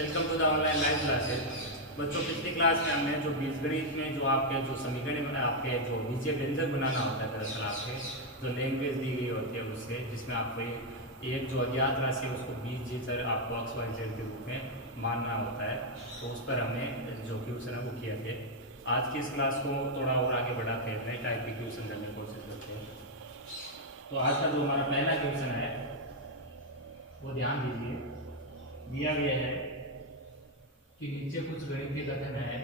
Welcome to the online live classes. बच्चों, पिछली class में हमने जो बीजगणित में जो आपके जो समीकरण आपके जो बीजीय व्यंजक बनाना होता है, दरअसल आपके जो लैंग्वेज दी गई होती है उससे, जिसमें आपको एक जो अज्ञात राशि है उसको बीजीय चर आपको एक्स वाई जेड के रूप में मानना होता है, तो उस पर हमने जो क्वेश्चन है वो किया थे। आज की इस क्लास को थोड़ा और आगे बढ़ाते हैं, नए टाइप के क्वेश्चन करने की कोशिश करते हैं। तो आज का जो हमारा पहला क्वेश्चन है वो ध्यान दीजिए। दिया गया है कि नीचे कुछ गणितीय कथन है,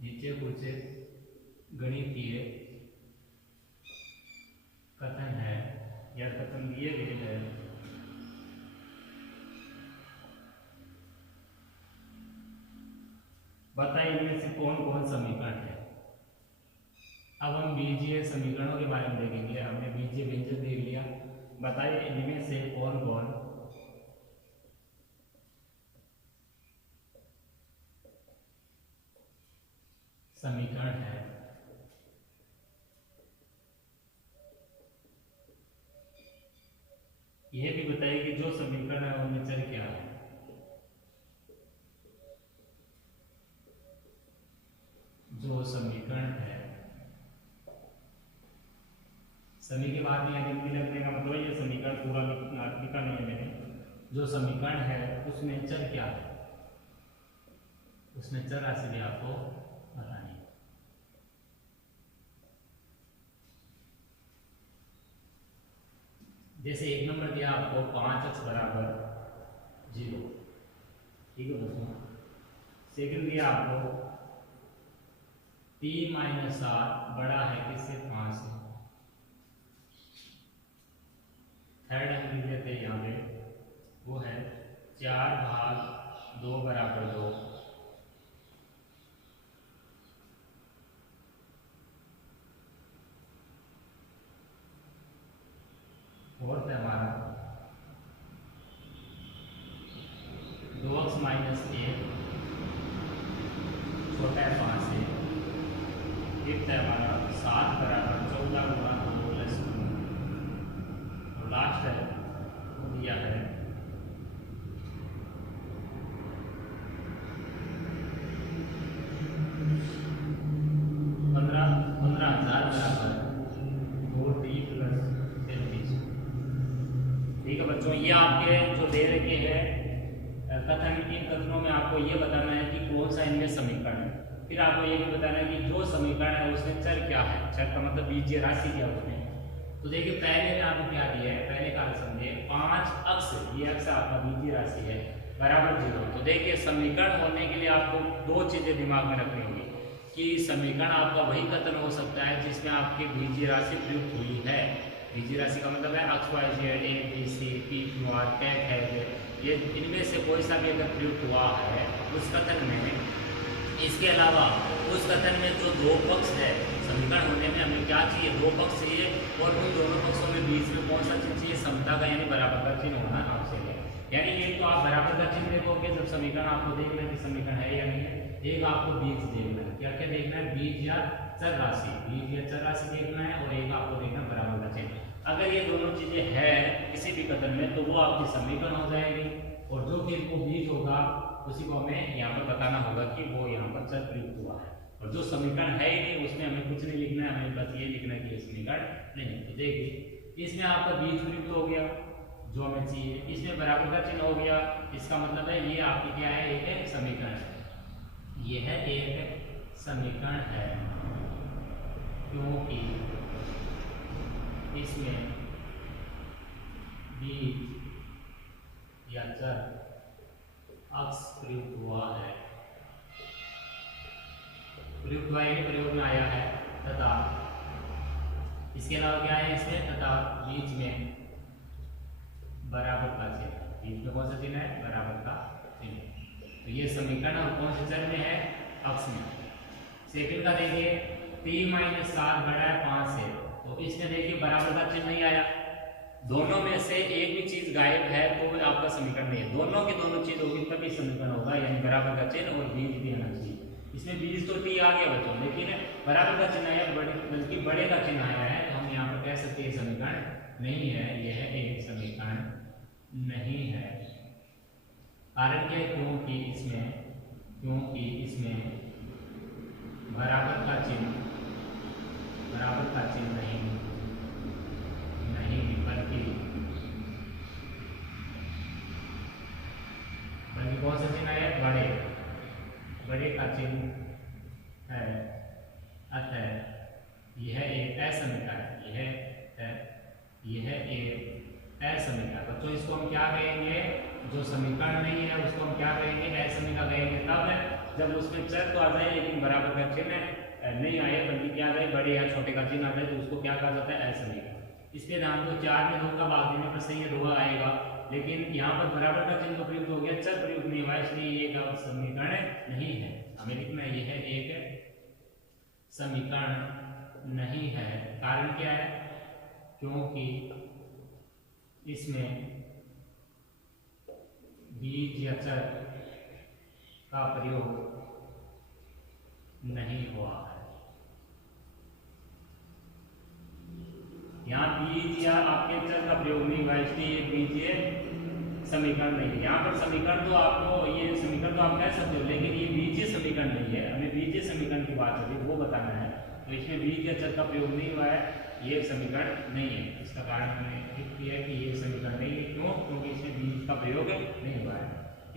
नीचे कुछ गणितीय कथन है या कथन दिए गए हैं। बताइए इनमें से कौन कौन समीकरण है। अब हम बीजीय समीकरणों के बारे में देखेंगे। हमने बीजीय व्यंजक देख लिया। बताइए इनमें से कौन कौन समीकरण है। यह भी बताइए कि जो समीकरण है उनमें चर क्या है। जो समीकरण है, समी के बाद यहाँ गिनती लगने का मतलब ये समीकरण पूरा लिखा नहीं है मैंने। जो समीकरण है उसमें चर क्या है, उसमें चर राशि भी आपको बतानी है। जैसे एक नंबर दिया आपको 5x बराबर 0, ठीक है दोस्तों। सेकंड दिया आपको 3 - 7 बड़ा है किससे, 5 से। थर्ड हम लिख देते हैं यहाँ पे, वो है 4/2 बराबर 2। फोर्थ है हमारा 2x - 1 छोटा है 5 से। फिफ्थ है हमारा 7 बराबर 14 गुणा 2 प्लस 2। और लास्ट है वो दिया है 15,000 बराबर 2t प्लस 33। ठीक है बच्चों, ये आपके जो दे रखे हैं कथन, इन कथनों में आपको ये बताना है कि कौन सा इनमें समीकरण है। फिर आपको ये भी बताना है कि जो समीकरण है उसमें चर क्या है। चर का मतलब बीजीय राशि क्या होती है। तो देखिए पहले में आपको क्या दिया है, पहले कार्य समझिए। 5x, ये अक्स आपका बीजीय राशि है, बराबर 0। तो देखिए समीकरण होने के लिए आपको दो चीजें दिमाग में रखनी होगी कि समीकरण आपका वही कथन हो सकता है जिसमें आपकी बीजीय राशि प्रयुक्त हुई है। बीजीय राशि का मतलब है X Y Z A B C P Q R cat है, ये इनमें से कोई सा भी अगर प्रयुक्त हुआ है उस कथन में। इसके अलावा उस कथन में जो दो पक्ष है, समीकरण होने में हमें क्या चाहिए, दो पक्ष चाहिए। और उन दोनों पक्षों में बीच में कौन सा चीज चाहिए, समता का यानी बराबर का चिन्ह होना आवश्यक है। यानी एक तो आप बराबर का चिन्ह देखोगे जब समीकरण आपको देखना है कि समीकरण है या नहीं है। एक आपको बीज देखना है, क्या क्या देखना है, बीज या चर राशि, बीज या चर राशि देखना है। और एक आपको देखना है बराबर का चिन्ह। अगर ये दोनों चीजें है किसी भी कथन में तो वो आपकी समीकरण हो जाएगी। और जो कि इनको बीज होगा उसी को हमें यहाँ पर बताना होगा कि वो यहाँ पर चर प्रयुक्त हुआ है। और जो समीकरण है ही नहीं उसमें हमें कुछ नहीं लिखना है, हमें बस ये लिखना है कि ये समीकरण नहीं है। तो देखिए इसमें आपका बीज प्रयुक्त हो गया जो हमें चाहिए, इसमें बराबर का चिन्ह हो गया। इसका मतलब है ये आपकी क्या है, एक समीकरण है। ये है एक समीकरण है क्योंकि इसमें बीज या चर अक्स प्रयुक्त हुआ है, प्रयुक्त हुआ है, प्रयोग में आया है। तथा इसके अलावा क्या है इसमें, तथा बीच में बराबर का चिन्ह। बीच में कौन सा चिन्ह है, बराबर का चिन्ह। तो ये समीकरण और कौन से चर में है, अक्स में। सेकंड का देखिए 3 - 7 बड़ा है 5 से, तो इसमें देखिए बराबर का चिन्ह नहीं आया। दोनों में से एक भी चीज गायब है तो आपका समीकरण नहीं है। दोनों की दोनों चीज होगी तभी समीकरण होगा, यानी बराबर का चिन्ह और बीज भी आना चाहिए। इसमें बीज तो टी आ गया बच्चों, लेकिन बराबर का चिन्ह आया, बल्कि बड़े का चिन्ह आया है। तो हम यहाँ पर कह सकते हैं समीकरण नहीं है, यह एक समीकरण नहीं है। कारण क्या है? क्योंकि इसमें बराबर का चिन्ह नहीं बल्कि कौन सा चिन्ह है? बड़े का चिन्ह है। अतः यह एक असमीकरण बच्चों इसको हम क्या कहेंगे? जो समीकरण नहीं है उसको हम क्या कहेंगे? असमीकरण कहेंगे। तब जब उसमें चर तो आ जाए लेकिन बराबर का चिन्ह नहीं आए, बल्कि क्या आ जाए? बड़े या छोटे का चिन्ह आ जाए, तो उसको क्या कहा जाता है? असमीकरण। इसलिए ध्यान दो, 4 में 2 का भाग देने पर सही है 2 आएगा, लेकिन यहाँ पर बराबर का चिन्ह प्रयुक्त हो गया, चर प्रयुक्त नहीं हुआ, इसलिए ये एक समीकरण नहीं है। हमें लिखना है यह एक समीकरण नहीं है। कारण क्या है? क्योंकि इसमें बीज या चर का प्रयोग नहीं हुआ है। यहाँ बीज या आपके चर का प्रयोग नहीं हुआ, इसलिए बीजीय समीकरण नहीं है। यहाँ पर समीकरण तो आपको ये समीकरण तो आप कह सकते हो, लेकिन ये बीजीय समीकरण नहीं है। हमें बीजीय समीकरण की बात होगी वो बताना है, तो इसमें बीज या चर का प्रयोग नहीं हुआ है, ये समीकरण नहीं है। इसका कारण हमने लिख दिया है कि ये समीकरण नहीं है। क्यों? क्योंकि इसमें बीज का प्रयोग नहीं हुआ है।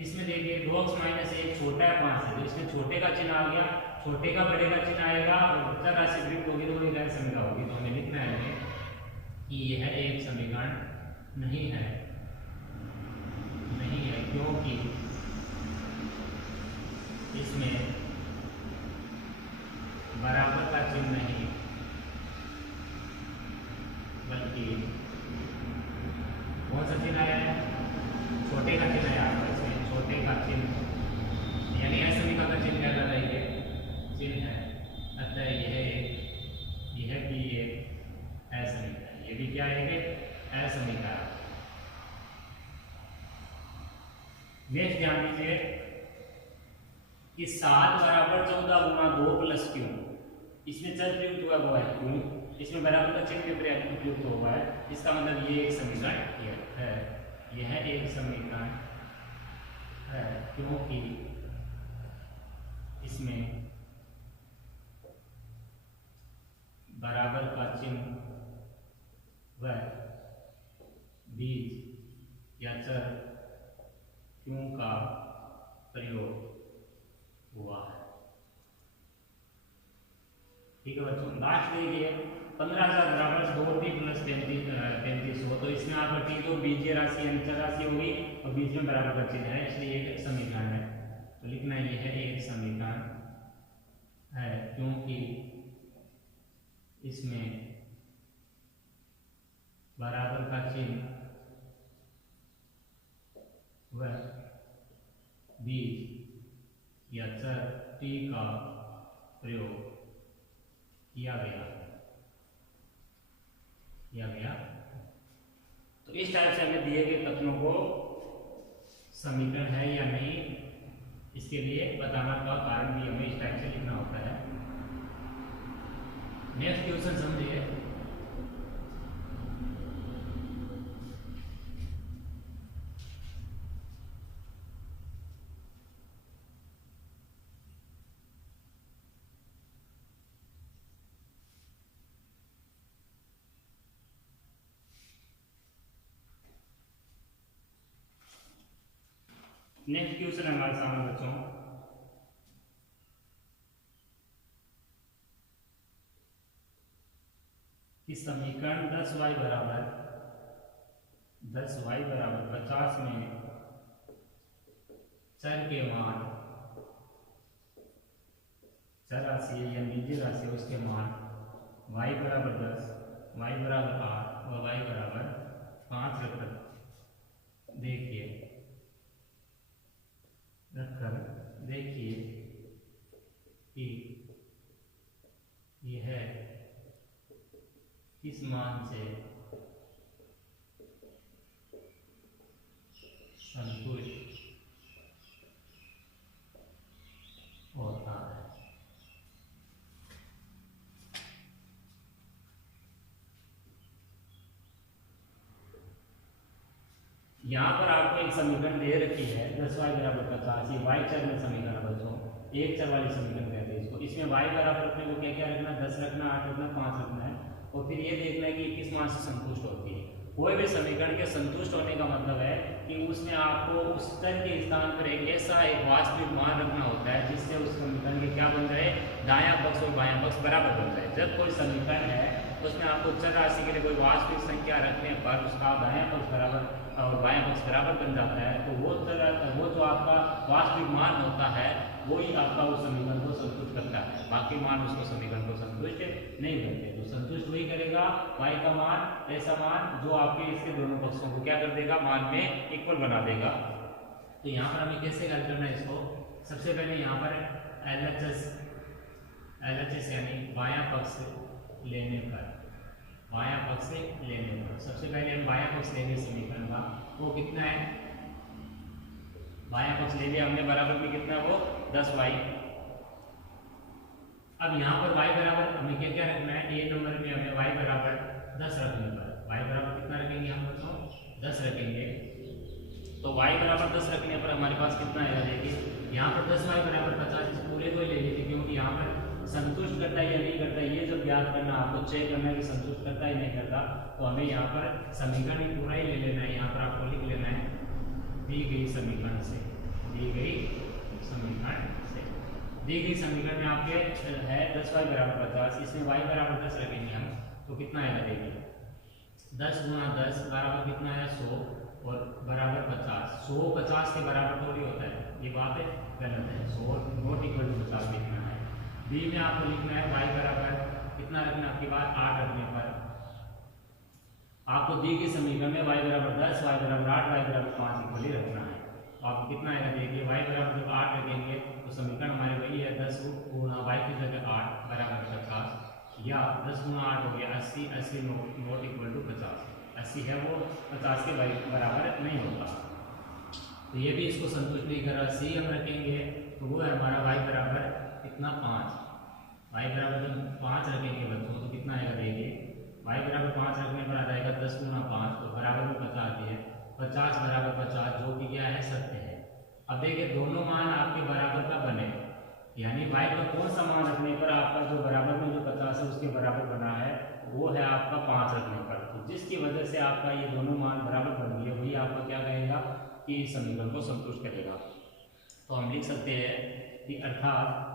इसमें देखिए 2x - 1 छोटा है 5 से, तो इसमें छोटे का चिन्ह आ गया, छोटे का बड़े का चिन्ह आएगा और चर राशि विरुद्ध होगी तो वो गैर समीकरण होगी। तो हमें लिखना है कि यह एक समीकरण नहीं है क्योंकि इसमें बराबर का चिन्ह नहीं बल्कि कौन सा चिन्ह आया है? छोटे का चिन्ह आया है। इसमें छोटे का चिन्ह यानी असमीकरण का चिन्ह क्या कहता है? ये चिन्ह है। अतः यह भी एक असमीकरण, ये भी क्या है? असमीकरण। नेक्स्ट ध्यान दीजिए कि 7 बराबर 14 गुना 2 प्लस क्यों। इसमें चर प्रयुक्त हुआ वो है क्यों, इसमें बराबर का चिन्ह प्रयुक्त हुआ है। इसका मतलब ये एक समीकरण है, यह एक समीकरण है क्योंकि इसमें बराबर का चिन्ह व बीज या चर क्यों का प्रयोग हुआ है। ठीक है बच्चों, लास्ट देखिए 15,000 बराबर 2t + 33 हो, तो इसमें आपका टी तो बीजीय राशि यानी चर राशि होगी और बीच में बराबर का चिन्ह है, इसलिए एक समीकरण है। तो लिखना है यह एक समीकरण है क्योंकि इसमें बराबर का चिन्ह व बीज या चर t का प्रयोग किया गया। तो इस टाइप से हमें दिए गए कथनों को समीकरण है या नहीं, इसके लिए बताना का कारण भी हमें इस टाइप से लिखना होता है। नेक्स्ट क्वेश्चन समझिए। नेक्स्ट क्वेश्चन हमारे सामने बच्चों कि समीकरण 10y बराबर 50 में चर के मान, चर राशि या निजी राशि उसके मान y बराबर 10, y बराबर 8 और y बराबर 5 रखकर देखिए कि यह किस मान से संतुष्ट होता है। यहाँ पर आपको एक समीकरण दे रखी है 10y बराबर 50, ये y चर में समीकरण है बच्चों, एक चर वाली समीकरण कहते हैं इसको। इसमें y बराबर अपने को क्या क्या रखना, 10 रखना, 8 रखना, 5 रखना है, और फिर ये देखना है कि किस मान से संतुष्ट होती है। कोई भी समीकरण के संतुष्ट होने का मतलब है कि उसमें आपको उस चर के स्थान पर एक ऐसा एक वास्तविक मान रखना होता है जिससे उस समीकरण के क्या बन रहे, दायां पक्ष और बायां पक्ष बराबर बन रहे। जब कोई समीकरण है उसमें आपको चर राशि के लिए कोई वास्तविक संख्या रखने पर उसका दायां पक्ष बराबर और बायां पक्ष बराबर बन जाता है, तो वो जो आपका वास्तविक मान होता है वही आपका उस समीकरण को संतुष्ट करता है। बाकी मान उसको समीकरण को संतुष्ट नहीं करते। तो संतुष्ट वही करेगा y का मान, ऐसा मान जो आपके इसके दोनों पक्षों को क्या कर देगा, मान में इक्वल बना देगा। तो यहाँ पर हमें कैसे हल करना है इसको, सबसे पहले यहाँ पर LHS यानी बायां पक्ष लेने पर, बायां पक्ष लेने पर सबसे पहले हम बायां पक्ष लेंगे समीकरण का, वो कितना है, बायां पक्ष ले लिया हमने, बराबर में कितना है वो 10y। अब यहाँ पर y बराबर हमें क्या क्या रखना है, ए नंबर में हमें y बराबर 10 रखने पर, y बराबर कितना रखेंगे हम बच्चों, 10 रखेंगे। तो y बराबर 10 रखने पर हमारे पास कितना आएगा, देखिए यहाँ पर 10y बराबर 50, इस पूरे को ले लीजिए क्योंकि यहाँ पर संतुष्ट करता है या नहीं करता है ये जब ज्ञात करना, आपको चेक करना है कि संतुष्ट करता है नहीं करता, तो हमें यहाँ पर समीकरण ही पूरा ही ले लेना है। यहाँ पर आपको लिख लेना है दी गई समीकरण से, दी गई समीकरण से, दी गई समीकरण में आपके है 10y बराबर 50, इसमें y बराबर 10 रखेंगे हम, तो कितना आएगा देखिए 10 गुणा 10 बराबर कितना है 100 और बराबर 50। 100 50 के बराबर थोड़ी होता है, ये बात है गलत है, 100 नॉट इक्वल टू 50 लिखना है। बी में आपको लिखना है y बराबर कितना रखना, आपकी बात 8 रखने पर आपको दी गई समीकरण में y बराबर 10, y बराबर 8, y बराबर 5 इक्वल ही रखना है। तो आपको कितना आएगा देखिए, y बराबर जब 8 रखेंगे तो समीकरण हमारे वही है 10 गुणा y की जगह 8 बराबर 50, या 10 गुणा 8 हो गया 80, 80 नॉट इक्वल टू 50, 80 है वो 50 के बराबर नहीं होता। तो ये भी इसको संतुष्ट नहीं कर रहा, सी हम रखेंगे तो वो है हमारा y बराबर कितना 5, y बराबर जब 5 रखेंगे बच्चों तो कितना आएगा देखिए, y बराबर 5 रखने पर आ जाएगा 10 गुणा 5 तो बराबर में 50 दिया, 50 बराबर 50 जो कि क्या है सत्य है। अब देखिए दोनों मान आपके बराबर का बने, यानी y का कौन सा मान रखने पर आपका जो बराबर में जो 50 है उसके बराबर बना है वो है आपका 5 रखने पर, तो जिसकी वजह से आपका ये दोनों मान बराबर बन गए, वही आपका क्या कहेगा कि इस समीकरण को संतुष्ट करेगा। तो हम लिख सकते हैं कि अर्थात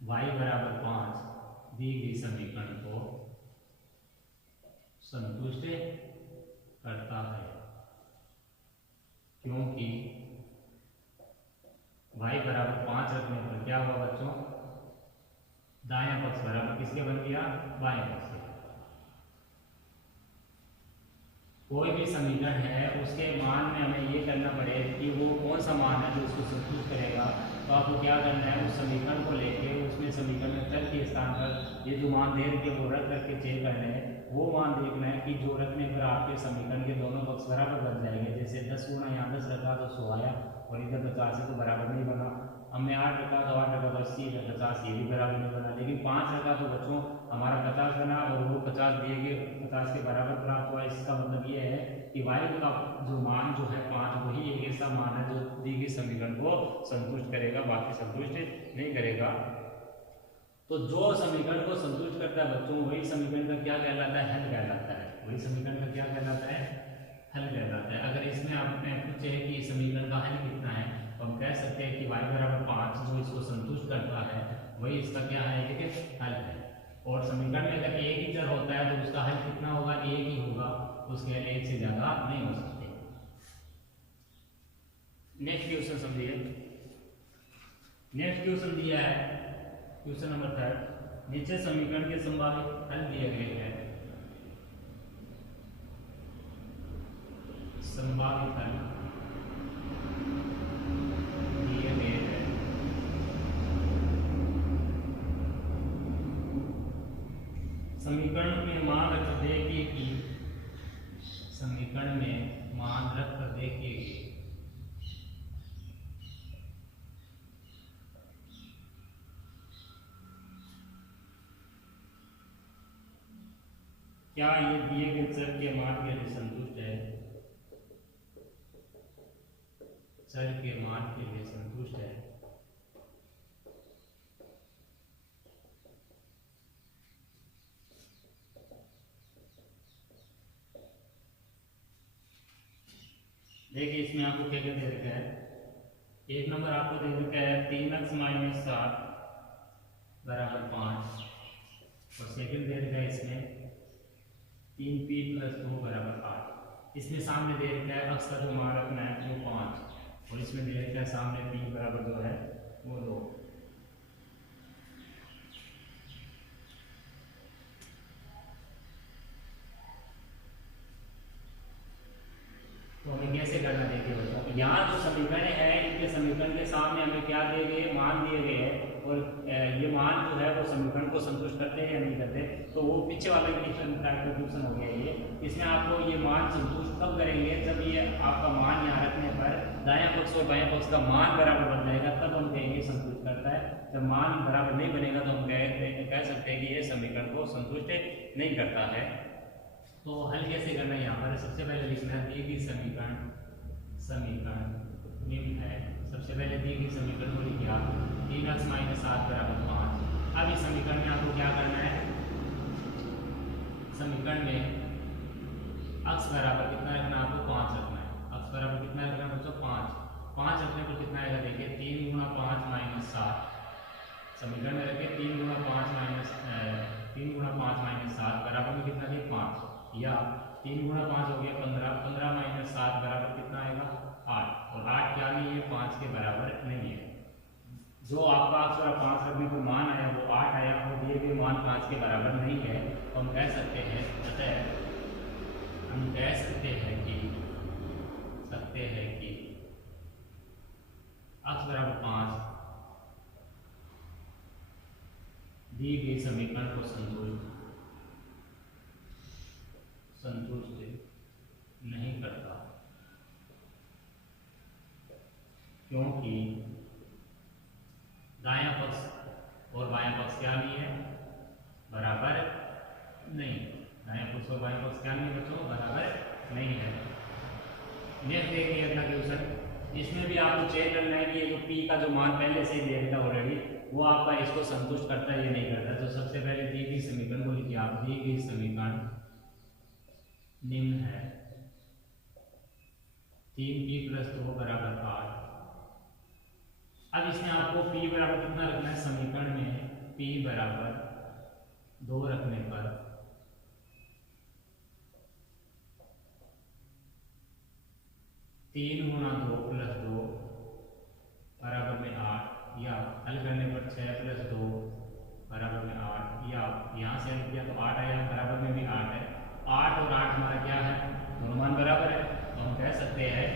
y बराबर 5 दी गई समीकरण को संतुष्ट करता है, क्योंकि y बराबर 5 रखने पर क्या हुआ बच्चों, दायां पक्ष बराबर किसके बन गया, बाएं पक्ष के। कोई भी समीकरण है उसके मान में हमें ये करना पड़ेगा कि वो कौन सा मान है जो उसको संतुष्ट करेगा। तो आपको क्या करना है, उस समीकरण को लेके उसमें समीकरण में चर के स्थान पर ये जो मान दे रखे वो रख करके चेक करना है, वो मान देखना है कि जो रखने पर आपके समीकरण के दोनों पक्ष बराबर बन जाएंगे। जैसे 10 गुणा यहाँ 10 रखा तो 100 आया और इधर 50 है तो बराबर नहीं बना, हमने 8 रखा तो 8 रखा तो 80 है 50, ये भी बराबर नहीं बना। लेकिन 5 रखा तो बच्चों हमारा 50 बना और वो 50 दिए गए 50 के बराबर प्राप्त हुआ। इसका मतलब ये है कि y का जो मान जो है 5 वही एक ऐसा मान है जो दी गई समीकरण को संतुष्ट करेगा, बाकी संतुष्ट नहीं करेगा। तो जो समीकरण को संतुष्ट करता है बच्चों वही समीकरण का क्या कहलाता है, हल कहलाता है। वही समीकरण का क्या कहलाता है, हल कहलाता है। अगर इसमें आपने पूछे कि समीकरण का हल कितना है तो हम कह सकते हैं कि y बराबर 5 जो इसको संतुष्ट करता है वही इसका क्या है, देखिए हल है। और समीकरण में अगर एक ही चर होता है तो उसका हल कितना होगा, एक ही होगा, उसके हल एक से ज्यादा नहीं हो सकते। नेक्स्ट क्वेश्चन समझिए। नेक्स्ट क्वेश्चन दिया है क्वेश्चन नंबर 3, नीचे समीकरण के संभावित हल दिए गए हैं। संभावित हल दिए गए हैं। समीकरण में मान रख कर देखिए कि समीकरण में मान रख कर देखिए कि क्या ये दिए गए चर के मान के लिए संतुष्ट है। चर के मान के लिए संतुष्ट है। देखिए इसमें आपको क्या क्या दे रखा है। एक नंबर आपको दे रखा है 3x माइनस 7 बराबर 5, और सेकंड दे रखा है इसमें 3p प्लस 2 बराबर 8। इसमें सामने दे रखा है अक्स का जो मान रखना है वो 5, और इसमें दे रखा है सामने p बराबर जो है वो 2। तो हमें कैसे करना देखिए बच्चों, यहाँ जो समीकरण है इनके समीकरण के सामने हमें क्या दिए गए, मान दिए गए हैं, और ये मान जो है वो समीकरण को संतुष्ट करते हैं या नहीं करते। तो वो पीछे वाला क्वेश्चन हो गया ये। इसमें आपको ये मान संतुष्ट कब करेंगे, जब ये आपका मान यहाँ रखने पर दायां पक्ष और बायां पक्ष का मान बराबर बन जाएगा, तब हम कहेंगे संतुष्ट करता है। जब मान बराबर नहीं बनेगा तो हम कह सकते हैं कि ये समीकरण को संतुष्ट नहीं करता है। तो हल कैसे करना है, यहाँ पर सबसे पहले लिखना है दी गई समीकरण निम्न है। सबसे पहले दी गई समीकरण को लिखिए आप 3x माइनस 7 बराबर 5। अब इस समीकरण में आपको क्या करना है, समीकरण में x बराबर कितना रखना है, आपको 5 रखना है। x बराबर कितना रखना है बच्चों, 5 रखने पर कितना आएगा देखिए 3 गुणा 5 माइनस 7। समीकरण में रखिए 3 गुणा 5 माइनस 7 बराबर में कितना है 5, या 3 गुणा 5 हो गया 15, 15 माइनस 7 बराबर कितना आएगा 8, और 8 क्या नहीं है 5 के बराबर नहीं है। जो आपका अक्सर 5 रखने पर मान आया वो 8 आया, और दिए गए मान 5 के बराबर नहीं है। तो हम कह सकते हैं कि x बराबर 5 दी गई समीकरण को संतुष्ट नहीं करता, क्योंकि दायां पक्ष और बायां पक्ष क्या नहीं है, बराबर नहीं। दायां पक्ष और बायां पक्ष क्या नहीं है बच्चों, बराबर नहीं है। नेक्स्ट देखिए अगला क्वेश्चन। इसमें भी आपको चेक करना है कि ये जो p का जो मान पहले से ही दे रखा ऑलरेडी, वो आपका इसको संतुष्ट करता है या नहीं करता। तो सबसे पहले दी गई समीकरण को लिखिए आप, दी गई समीकरण निम्न है 3p प्लस 2 बराबर 8। अब इसमें आपको p बराबर कितना रखना है, समीकरण में p बराबर 2 रखने पर 3 गुणा 2 प्लस 2 बराबर में 8, या हल करने पर 6 प्लस 2 बराबर में 8, या यहाँ से हल किया तो 8 आया, बराबर में भी 8 है। 8 और 8 हमारा क्या है, दोनों मान बराबर है। तो हम कह सकते हैं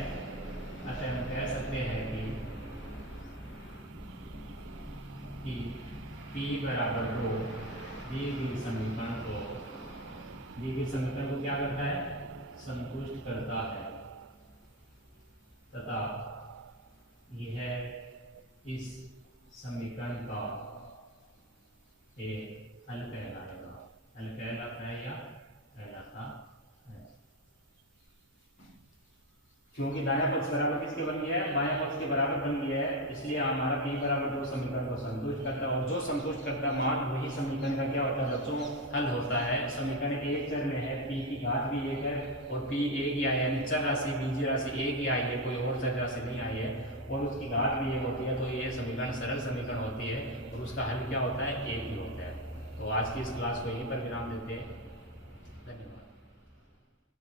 कि p बराबर 2 दी गई समीकरण को क्या करता है, संतुष्ट करता है, तथा यह इस समीकरण का एक हल कहलाएगा। हल कहलाता है या कहलाता है, क्योंकि दायां पक्ष बराबर किसके बन गया है, बायां पक्ष के बराबर बन गया है। इसलिए हमारा p बराबर 2 समीकरण को संतुष्ट करता है, और जो संतुष्ट करता मान वही समीकरण का क्या होता है बच्चों, हल होता है। समीकरण के एक चर में है, p की घात भी 1 है, और p 1 ही आई, यानी चर राशि बीजीय राशि 1 ही आई है, कोई और चर राशि नहीं आई है, और उसकी घात भी 1 होती है। तो ये समीकरण सरल समीकरण होती है, और उसका हल क्या होता है, 1 ही होता है। तो आज की इस क्लास को यहीं पर विराम देते हैं।